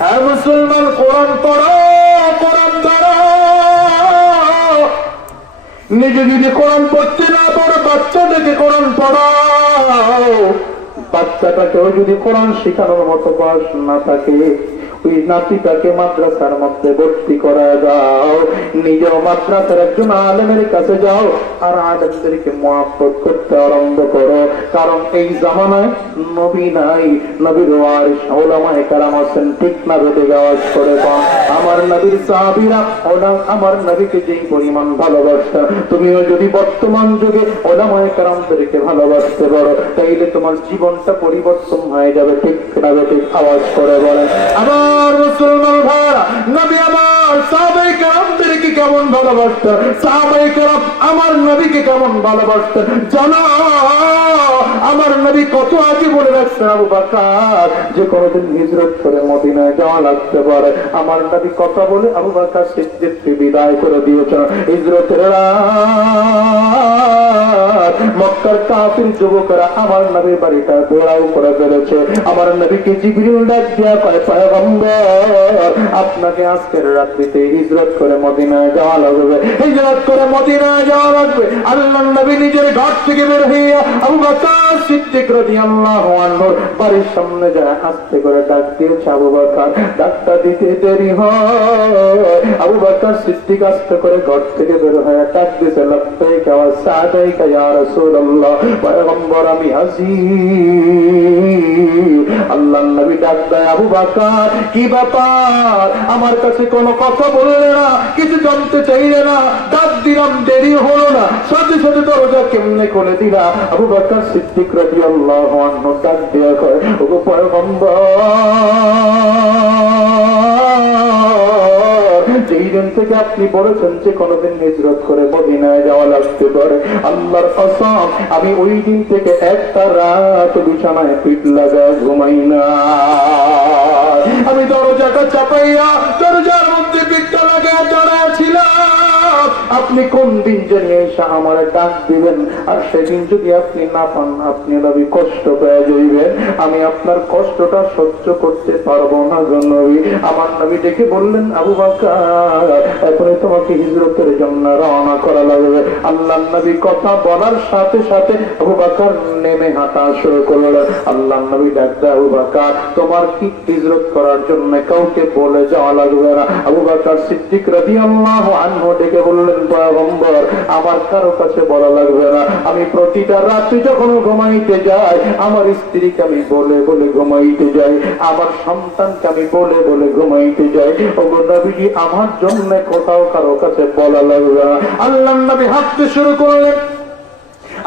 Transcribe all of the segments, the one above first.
মুসলমান কোরআন পড়ো, কোরআন ধরো। নিজে যদি কোরআন পড়তে না পারো বাচ্চাদেরকে কোরআন পড়াও। বাচ্চাটাকেও যদি কোরআন শেখানোর মতো বয়স না থাকে ওই নাতিটাকে মাদ্রাসার মধ্যে ভর্তি করা যাও। নিজেও মাদ্রাসার একজন আলেমের কাছে যাও আর আলেমদেরকে মহব্বত করতে আরম্ভ করো। কারণ এই জামানায় নবী নাই, নবীর ওয়ারিস উলামায়ে কেরাম আছেন, ঠিক না বেটে আওয়াজ করে বল। আমার নবীর সাহাবীরা ওরা আমার নবীকে যেই পরিমাণ ভালোবাসতেন, তুমিও যদি বর্তমান যুগে উলামায়ে কেরামদেরকে ভালোবাসতে পারো তাইলে তোমার জীবনটা পরিবর্তন হয়ে যাবে, ঠিক না বেটে আওয়াজ করে বলেন। আমার মুসলমান ভাইরা, নবী আমার সাহাবায়ে কেরামদেরকে কেমন ভালোবাসতেন, সাহাবায়ে কেরাম আমার নবীকে কেমন ভালোবাসতেন জানো? আমার নবী কত আগে বলে রাখছেন আবু বকর যে কোনদিন হিজরত করে মদিনায় যাওয়া লাগতে পারে। আমার নবী কথা বলে আবু বকর সিদ্দিককে বিদায় করে দিয়েছেন। হিজরতের রাত মক্কার কাফির যুবকরা আমার নবীর বাড়িটা ঘেরাও করে ফেলেছে। আমার নবীকে জিবরিল ডাক দিয়া কয়, পয়গম্বর আপনাকে আজকের রাত্রিতে হিজরত করে মদিনায় যাওয়া লাগবে, হিজরত করে মদিনায় যাওয়া লাগবে। আল্লাহর নবী নিজের ঘর থেকে বের হইয়া আবু বকর সিদ্দিক রাদিয়াল্লাহু আনহুর বাড়ির সামনে যায় আস্তে করে ডাক দিয়েছে। আবু বকর ডাকটা দিতে দেরি হয়, আবু বকর সিদ্দিক আস্তে করে ঘর থেকে বের হয়ে ডাক দিয়েছে, লাব্বাইকা ওয়া সাদাইকা ইয়া রাসূলুল্লাহ, পয়গম্বর আমি হাজির। আল্লাহর নবী ডাক দেয়, আবু বকর কি ব্যাপার, আমার কাছে কোনো কথা বললে না, কিছু জানতে চাইলে না, ডাক দিলাম দেরি হলো না, সাথে সাথে দরজা কেমনে খুলে দিলা? আবু বকর সিদ্দিক রাদিয়াল্লাহু আনহু ডাক দিয়া কয়, ওগো পয়গম্বর যেই দিন থেকে আপনি বলেছেন যে কোনদিন হিজরত করে মদিনায় যাওয়া লাগতে পারে, আল্লাহর কসম আমি ওই দিন থেকে একটা রাত বিছানায় পিঠ লাগায় ঘুমাই না। আমি দরজাটা চাপাইয়া দরজার মধ্যে পিঠটা লাগায় দাঁড়ায় ছিলাম। আপনি কোন দিন জানি এসে আমার ডাক দিবেন, আর সেদিন যদি আপনি না পান আপনি নবী কষ্ট পেয়ে যাইবেন, আমি আপনার কষ্টটা সহ্য করতে পারবো না। নবী আমার নবী দেখে বললেন, আবু বকর এখনই তোমাকে হিজরতের জন্য রওনা করা লাগবে। আল্লাহর নবী কথা বলার সাথে সাথে আবু বকর নেমে হাঁটা শুরু করলেন। আল্লাহর নবী ডাকতে, আবু বকর তোমার কি হিজরত করার জন্য কাউকে বলে যাওয়া লাগবে না? আবু বকর সিদ্দিক রাদিয়াল্লাহু আনহু ডেকে বললেন, পয়গম্বর আমার কারো কাছে বলা লাগবে না, আমি প্রতিটা রাতে যখন ঘুমাইতে যাই আমার স্ত্রীকে আমি বলে বলে ঘুমাইতে যাই, আমার সন্তানকে আমি বলে বলে ঘুমাইতে যাই। ওগো নবীজি আমার জন্য কোথাও কারো কাছে বলা লাগবে না। আল্লাহর নবী হাঁটতে শুরু করলেন।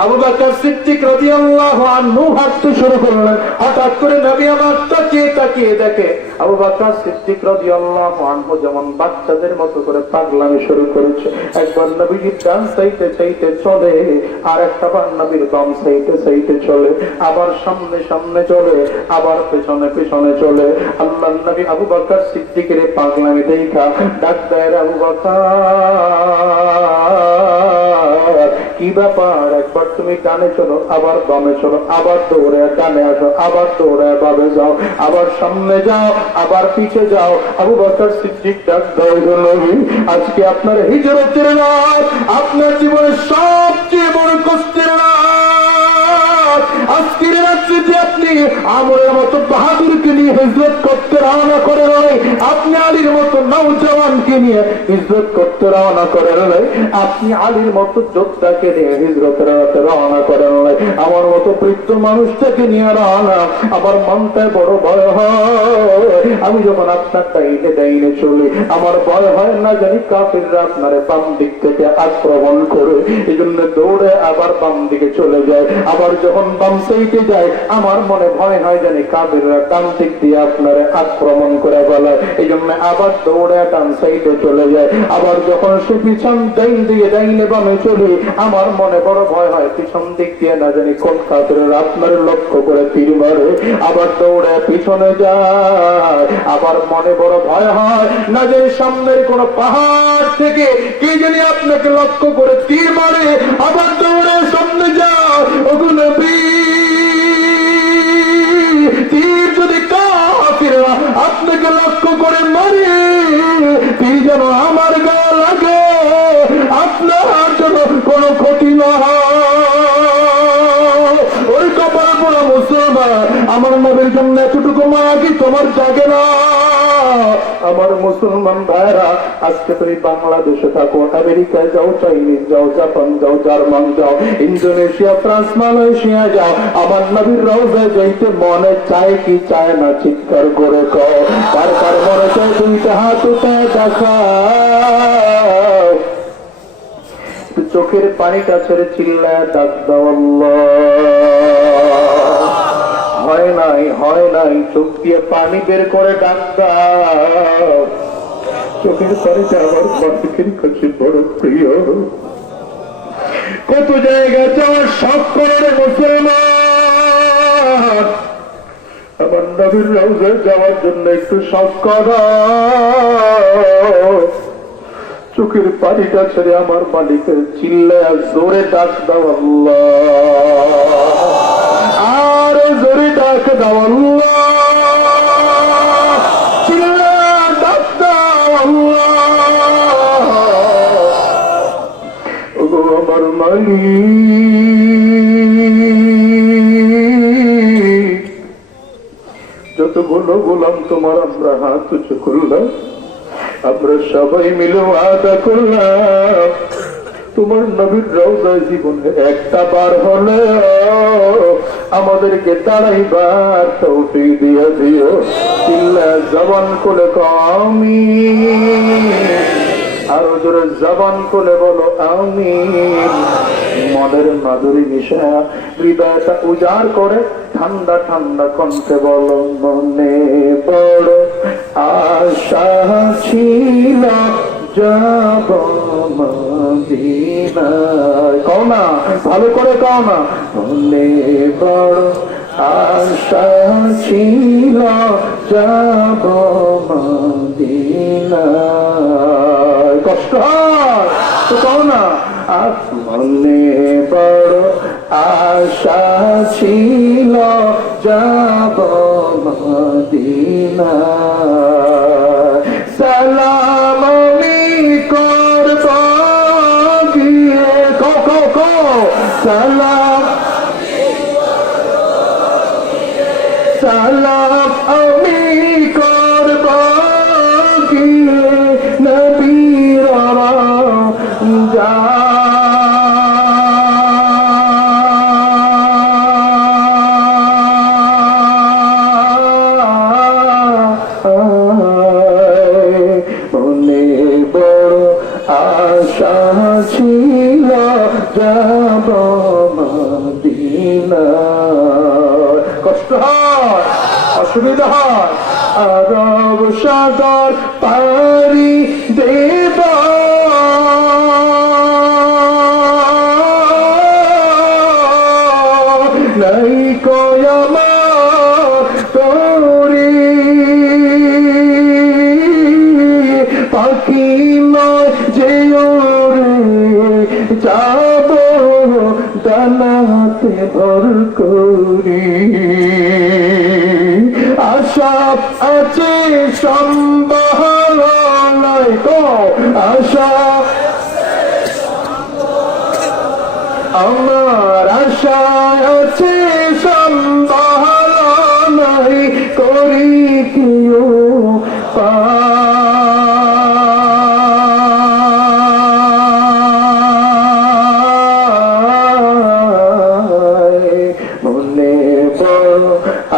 আবু বকর সিদ্দিক রাদিয়াল্লাহু আনহু হাঁটতে শুরু করলেন। হঠাৎ করে নবী আমার তাকিয়ে তাকিয়ে দেখে আবু বকর সিদ্দিক রাদিয়াল্লাহু আনহু যেমন বাচ্চাদের মতো করে পাগলামি শুরু করেছে। একবার নবীজির ডান সাইডে চাইতে চলে, আর একটা বার নবীর বাম সাইডে চাইতে চলে, আবার সামনে সামনে চলে, আবার পেছনে পেছনে চলে। আল্লাহর নবী আবু বকর সিদ্দিকের পাগলামি দেখা ডাক দেয়, আবু বকর কি ব্যাপার, একবার তুমি ডানে চলো, আবার বামে চলো, আবার দৌড়ে ডানে আসো, আবার দৌড়ে বামে যাও, আবার সামনে যাও, আবার পিছে যাও। আবু বকর সিদ্দিক ডাক দেয়, নবী আজকে আপনার হিজরতের রাত, আপনার জীবনের সবচেয়ে বড় কষ্টের রাত। আজকের রাত্রে যে আপনি আমরের মতো বাহাদুরকে নিয়ে হিজরত করতে রওনা করে নয়, আপনি আলীর মতো নওজওয়ানকে নিয়ে হিজরত করতে রওনা করেন নাই, আপনি আলীর মতো যোদ্ধাকে নিয়ে হিজরতের রাতে রওনা করেন নাই, আমার মতো বৃদ্ধ মানুষটাকে নিয়ে রওনা। আমার মনটায় বড় ভয় হয়, আমি যখন আপনার ডাইনে ডাইনে চলি আমার ভয় হয় না জানি কাফিররা আপনার বাম দিক থেকে আক্রমণ করে, এই জন্য দৌড়ে আবার বাম দিকে চলে যায়। আবার যখন বাম সাইডে যায় আমার মনে ভয় হয় জানি কাফিররা ডান দিক দিয়ে আপনার আক্রমণ করে বলে, এই জন্য আবার দৌড়ে ডান সাইডে চলে যায়। আবার যখন সে পিছন ডাইন দিয়ে ডাইনে বামে চলি আমার মনে বড় ভয় হয় পিছন দিক দিয়ে না জানি কোন কাফিররা আপনার লক্ষ্য করে তীর মারে। আবার দৌড়ে পিছনে যায়, আবার মনে বড় ভয় হয় না যে সামনের কোন পাহাড় থেকে কে জানি আপনাকে লক্ষ্য করে তীর মারে। আবার দৌড়ে সামনে যাও, ওগো নবী তীর যদি কাফিররা আপনাকে দিকে লক্ষ্য করে মারি, তীর যেন আমার গা লাগে, আপনার জন্য কোনো ক্ষতি না হয়। ওই কপাল পোড়া মুসলমান, আমার নবীর জন্য এতটুকু মায়া কি তোমার জাগে না? আমার মুসলমান ভাইরা, আজকে তুমি বাংলাদেশে থাকো, আমেরিকায় যাও, চাইনিজ যাও, জাপান যাও, জার্মান যাও, ইন্দোনেশিয়া, ফ্রান্স, মালয়েশিয়া যাও, আমার নবীর রওজায় যাইতে মনে চায় কি চায় না? চিৎকার করে কও, কার কার মনে চায় দুইটা হাত উঠে দেখা। চোখের পানিটা ছেড়ে চিল্লায় ডাক দাও আল্লাহ। হয় নাই, চোখ দিয়ে পানি বের করে ডাক দাও। চোখের পানিটা আমার মালিকের কাছে বড় প্রিয়। কত জায়গা যাওয়ার শখ করে মুসলমান, আমার নবীর রওজায় যাওয়ার জন্য একটু শখ করো। চোখের পানিটা ছেড়ে আমার মালিকের চিল্লায় জোরে ডাক দাও আল্লাহ, আর জোরে ডাক দাও আল্লাহ, চিল্লায় ডাক দাও আল্লাহ। ওগো আমার মালিক, যতগুলো গোলাম তোমার আমরা হাত উঁচু করলাম, আমরা সবাই মিলে ওয়াদা করলাম, তোমার নবীর রওজায় জীবনে একটা বার হলে আমাদেরকে দাঁড়াইবার তৌফিক দিয়ে দিও। চিল্লা জবান করে আমিন, আরো জোরে জবান করে বলো আমিন। মনের মাধুরী মিশা হৃদয়টা উজাড় করে ঠান্ডা ঠান্ডা কণ্ঠে বলো, মনে বড় আশা ছিল যাব মদিনায়। কও না, ভালো করে কও না। মনে বড় আশা ছিল যাব মদিনায়। কষ্ট হয় তো কও না। মনে বড় আশা ছিল যাব মদিনায়। সালাম আমি করব গিয়ে, কও সালাম, সালাম আমি করব গিয়ে নবীর যা ছিল যাব মদিনায়। কষ্ট হয়, অসুবিধা হয়, আরব সাগর পারি দেব নাই কয়ামার তোরি, পাখি নয় যে যাব ডানাতে ভর করি। আশা আছে সম্বল নাই, আশা আমার আশা আছে সম্বল নাই, করি কেউ পা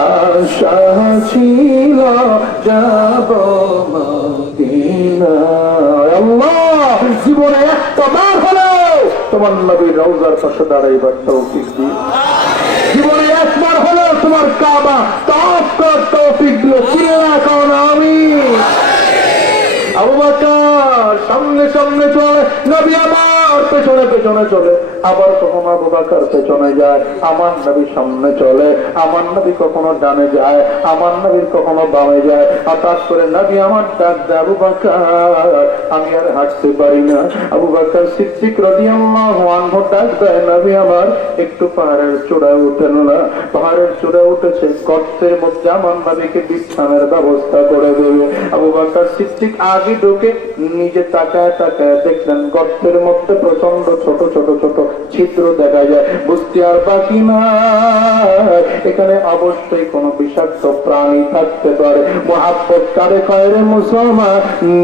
আশা ছিল যাব মদিনায়। আল্লাহ জীবনে একটা বার হলেও তোমার নবীর রওজার পাশে দাঁড়াইবার তৌফিক দিও। জীবনে একবার হলেও তোমার কাবা তাওয়াফ করার তৌফিক দিও। চিল্লা কও না আমিন। আবু বকর সামনে সামনে চলে, নবী আমার পেছনে পেছনে চলে, আবার কখনো আবু বকর পেছনে যায়, আমার নবী সামনে চলে, আমার নবী কখনো ডানে যায়, আমার নবীর কখনো বামে যায়। হঠাৎ করে নবী আমার ডাক দেয়, আবু বকর আমি আর হাঁটতে পারি না। আবু বকর সিদ্দিক রাদিয়াল্লাহু আনহু ডাক দেয়, নবী আমার একটু পাহাড়ের চূড়ায় উঠেন না। পাহাড়ের চূড়ায় উঠেছে, গর্তের মধ্যে আমার নবীকে বিশ্রামের ব্যবস্থা করে দেবে। আবু বকর সিদ্দিক আগে ঢুকে নিজে তাকায় তাকায় দেখলেন গর্তের মধ্যে প্রচন্ড ছোট ছোট ছোট ছিদ্র দেখা যায়। বুঝতে আর বাকি না, এখানে অবশ্যই কোনো বিষাক্ত প্রাণী থাকতে পারে। মুহাব্বত কারে কয় রে মুসলমান,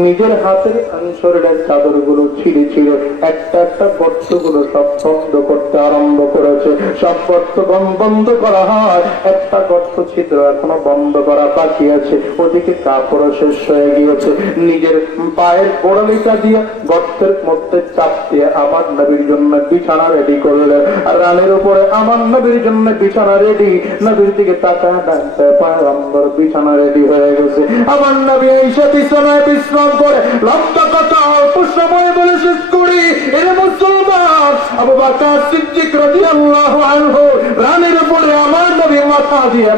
নিজের হাতের শরীরের চাদর গুলো ছিঁড়ে ছিঁড়ে একটা একটা গর্ত গুলো সব বন্ধ করতে আরম্ভ করেছে। সব গর্ত বন্ধ করা হয়, একটা গর্ত ছিদ্র এখনো বন্ধ করা বাকি আছে। ওদিকে কাপড় শেষ হয়ে গিয়েছে। নিজের পায়ের গোড়ালিটা দিয়ে গর্তের মধ্যে চাপ দিয়ে আমার নবীর জন্য বিছানা রেডি করলেন। আর রানের উপরে আমার নবীর জন্য বিছানা রেডি। নবীর দিকে তাকায় ডাকতে, পয়গম্বর বিছানা রেডি হয়ে গেছে। আমার নবী এসে বিছানায় বিশ্রাম করে। লম্বা কথা অল্প সময় বলে শেষ করি, এরে মুসলমান, আবু বকর সিদ্দিক রাদিয়াল্লাহু আনহু রানের উপরে আমার নবী মাথা দিয়ে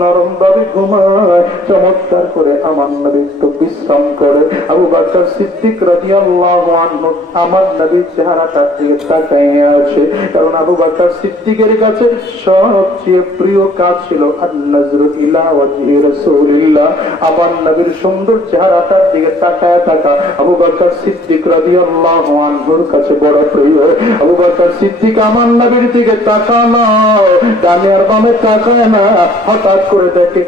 নরম ভাবে ঘুমায়। চমৎকার করে আমার নবী তো বিশ্রাম করে। আবু বকর সিদ্দিক রাদিয়াল্লাহু আনহু আমার নবীর চেহারাটা দিয়ে তাকিয়ে আছে, কারণ আবু বকর সিদ্দিকের কাছে সবচেয়ে প্রিয় কাজ ছিল আন-নজরু ইলা ওয়াজহি রাসূলিল্লাহ। আমার নবীর সুন্দর চেহারাটার দিকে তাকায় থাকা আবু বকর সিদ্দিক রাদিয়াল্লাহু আনহুর কাছে বড় প্রিয়। আবু বকর সিদ্দিক আমার নবীর দিকে তাকানো, ডানে আর বামে তাকায় না। হঠাৎ করে দেখে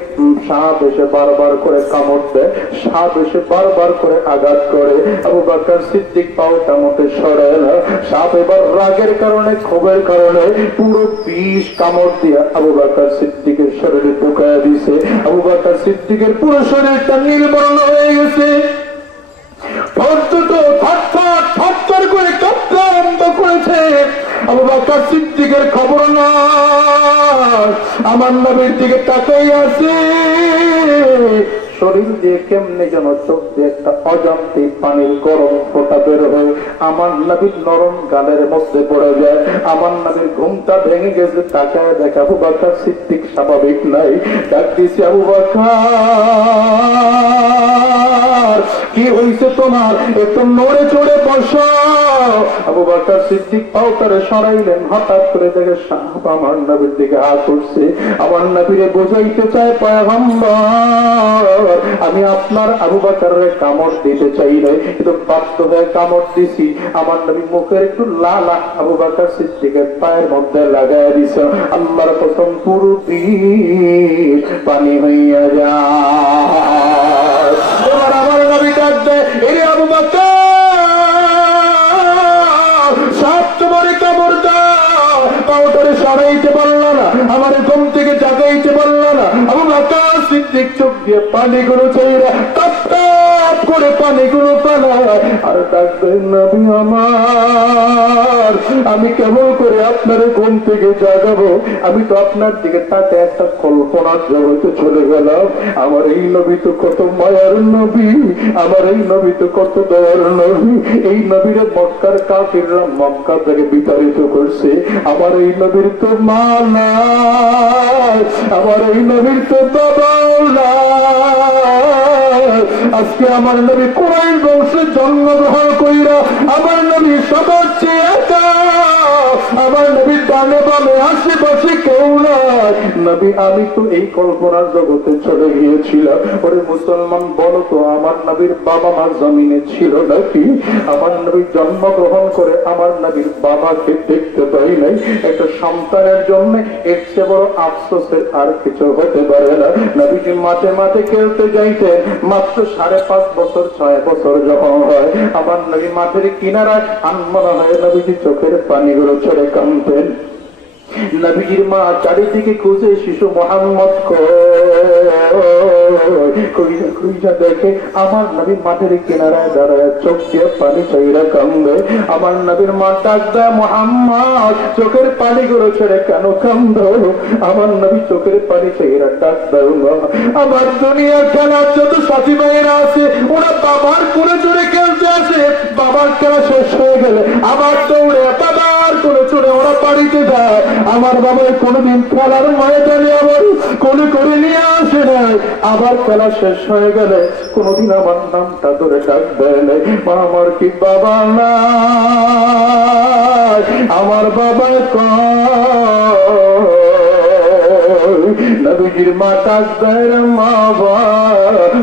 সাপ এসে বারবার করে কামড় দেয়, সাপ এসে বারবার করে আঘাত করে। আবু বকর সিদ্দিক পাওটা মতে সরে না। সাপ এবার রাগের কারণে, ক্ষোভের কারণে পুরো বিষ কামড় দিয়ে আবু বকর সিদ্দিকের শরীরে ঢুকায় দিছে। আবু বকর সিদ্দিকের পুরো শরীরটা নীলবর্ণ হয়ে গেছে। করে কাঁপতে আরম্ভ করেছে। আবু বকর সিদ্দিকের খবর না, আমার নবীর দিকে তাকাই আছে। শরীর দিয়ে কেমনে যেন চোখ দিয়ে একটা অজান্তে পানির গরম ফোঁটা বের হয়ে আমার নবীর নরম গালের মধ্যে পড়ে যায়। আমার নবীর ঘুমটা ভেঙে গেছে। তাকায় দেখে আবু বকর সিদ্দিক স্বাভাবিক নাই। ডাক দিয়েছে, আবু বকর কি হয়েছে তোমার? একটু নড়ে চড়ে বসো। আবু বকর সিদ্দিক পাউটারে সরাইলেন। হঠাৎ করে দেখে সাহাব আমার নবীর দিকে হাত উঠছে। আমার নবীরে বোঝাইতে চায়, পয়গম্বর আমি আপনার আবু বকরের কামড় দিতে চাই নাই, কিন্তু বাধ্য হয়ে কামড় দিছি। আমার নবী মুখের একটু লালা আবু বকর সিদ্দিকের পায়ের মধ্যে লাগাই দিছে। আল্লাহর কসম পুরো বিষ পানি হইয়া যায়। এবার আমার নবী ডাক দেয়, এরে আবু বকর, সাপ তোমারে কামড় দাও, পাউডারে সরাইতে পারল না, আমার ঘুম থেকে জাগাইতে পারল না। আবু বকর সিদ্দিক চোখ দিয়ে পানিগুলো চাইরা টপ টপ করে পানিগুলো পালায় আর ডাকবেন, নবী আমার, আমি কেমন করে আপনার ঘুম থেকে জাগাবো? আমি তো আপনার দিকে তাতে একটা কল্পনার জগতে চলে গেলাম। আমার এই নবী তো কত মায়ার নবী, আমার এই নবী তো কত দয়ার নবী। এই নবীরে মক্কার কাফিররা মক্কা থেকে বিতাড়িত করছে। আমার এই নবীর তো মা নাই, আমার এই নবীর তো বাবাও নাই। আজকে আমার নবী কুরাইশ বংশে জন্মগ্রহণ কইরা আমার নবী সবার চেয়ে একা। আমার নবী ডানে বামে আশেপাশে কেউ নাই। নবী আমি তো এই কল্পনার জগতে চলে গিয়েছিলাম। ওরে মুসলমান বলো তো, আমার নবীর বাবা মা জমিনে ছিল নাকি? আমার নবী জন্মগ্রহণ করে আমার নবীর বাবাকে দেখতে পাই নাই। একটা সন্তানের জন্য এর চেয়ে বড় আফসোসের আর কিছু হতে পারে না। নবীজি মাঠে মাঠে খেলতে যাইতেন। মাত্র 5.5 বছর 6 বছর যখন হয়, আমার নবী মাঠের কিনারায় আনমনা হয়ে নবীজি চোখের পানিগুলো ছেড়ে কাঁদতেন। নবীজির মা চারিদিকে খুঁজে শিশু মোহাম্মদ কইরা দেখে আমার নবী মাঠের কিনারায় দাঁড়ায় চোখ দিয়ে পানি চাইরা কান্দে। আমার নবীর মা ডাক দেয়, মোহাম্মদ চোখের পানিগুলো ছেড়ে কেন কান্দো? আমার নবী চোখের পানি চাইরা ডাক দেয়, আমার দুনিয়ার খেলার যত সাথী ভাইয়েরা আছে ওরা বাবার কোলে জোরে খেলতে আসে। বাবার খেলা শেষ হয়ে গেলে আবার দৌড়ে আমার বাবা কোনোদিন খেলার ময়দানে আমার কোলে করে নিয়ে আসে নাই, আবার খেলা শেষ হয়ে গেলে কোনোদিন আমার নামটা ধরে ডাক দেয় নাই। আমার কি বাবা না, আমার বাবা নবীজির মা ডাক দেয় মা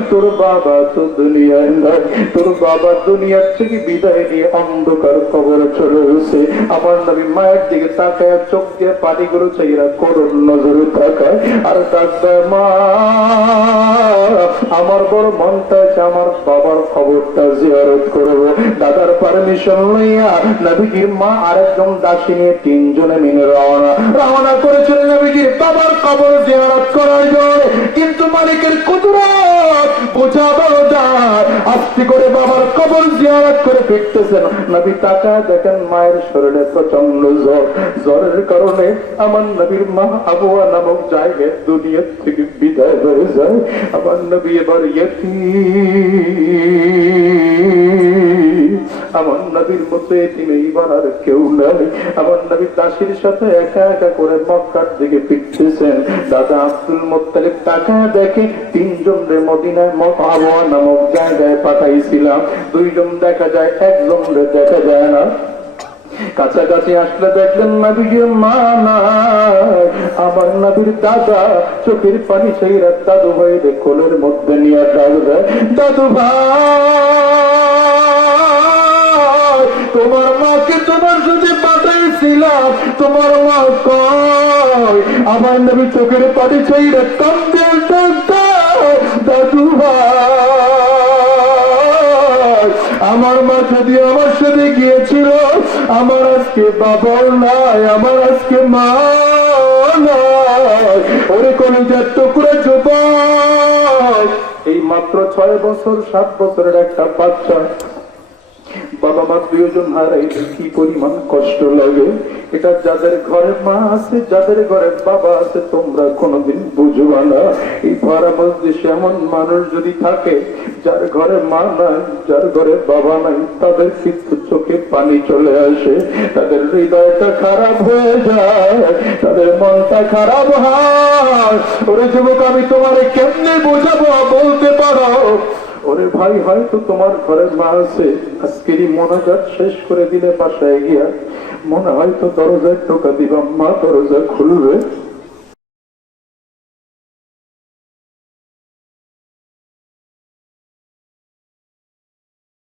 তোর বাবা তো দুনিয়ায় নয়, তোর বাবা দুনিয়ার থেকে বিদায় নিয়ে অন্ধকার কবরে চলে গেছে। আমার নবী মায়ের দিকে তাকায়, চোখ দিয়ে পানিগুলো চাইরা করুণ নজরে তাকায় আর ডাক দেয় মা আমার বড় মন চাইছে আমার বাবার খবরটা জিয়ারত করবো। দাদার পারমিশন লইয়া নবীজির মা আরেকজন দাসী নিয়ে তিনজনে মিলে রওনা করেছিলেন নবীজির বাবার কবর জিয়ারত করার জন্য। কিন্তু মালিকের কুদরত বোঝা বড় যায়, আস্তে করে বাবার কবর জিয়ারত করে ফিরতেছেন। নবী তাকায় দেখেন মায়ের শরীরে প্রচন্ড জ্বর, জ্বরের কারণে আমার নবীর মা আবুয়া নামক জায়গায় দুনিয়া থেকে বিদায় হয়ে যায়। আমার নবী এবার আমার নবীর মতো এতিম এইবার আর কেউ নাই। আমার নবীর দাসীর সাথে একা একা করে মক্কার দিকে ফিরতেছেন। দাদা আব্দুল মুত্তালিব তাকায় দেখে তিনজন রে মদিনায় আবওয়া নামক জায়গায় পাঠাইছিলাম, দুইজন দেখা যায়, একজন রে দেখা যায় না। কাছাকাছি আসলে দেখলেন নবীর মা নাই, আমার নবীর দাদা চোখের পানি সেই দাদু ভাই কোলের মধ্যে নিয়ে ডাক দেয় দাদু ভাই তোমার মাকে তোমার সাথে পাঠাইছিলাম, তোমার মা কই? আমার নবী চোখের পানি সেই কান্দে দাদু ভাই আমার মা যদি আমার সাথে গিয়েছিল, আমার আজকে বাবাও নাই, আমার আজকে মা নাই। ওরে কলিজার টুকরা যুবক, এই মাত্র 6 বছর 7 বছরের একটা বাচ্চা বাবা মা দুজন হারাইলে কি পরিমাণ কষ্ট লাগে, এটা যাদের ঘরে মা আছে, যাদের ঘরে বাবা আছে, তোমরা কোনোদিন বুঝবা না। এই ভাড়া মজলিসে এমন মানুষ যদি থাকে যার ঘরে মা নাই, যার ঘরে বাবা নাই, তাদের কিন্তু চোখে পানি চলে আসে, তাদের হৃদয়টা খারাপ হয়ে যায়, তাদের মনটা খারাপ হয়। ওরে যুবক, আমি তোমারে কেমনে বোঝাবো বলতে পারো? ওরে ভাই, হয়তো তোমার ঘরের মা আছে, আজকেরই মোনাজাত শেষ করে দিলে বাসায় গিয়া মনে হয়তো দরজায় টোকা দিবা, মা দরজা খুলবে।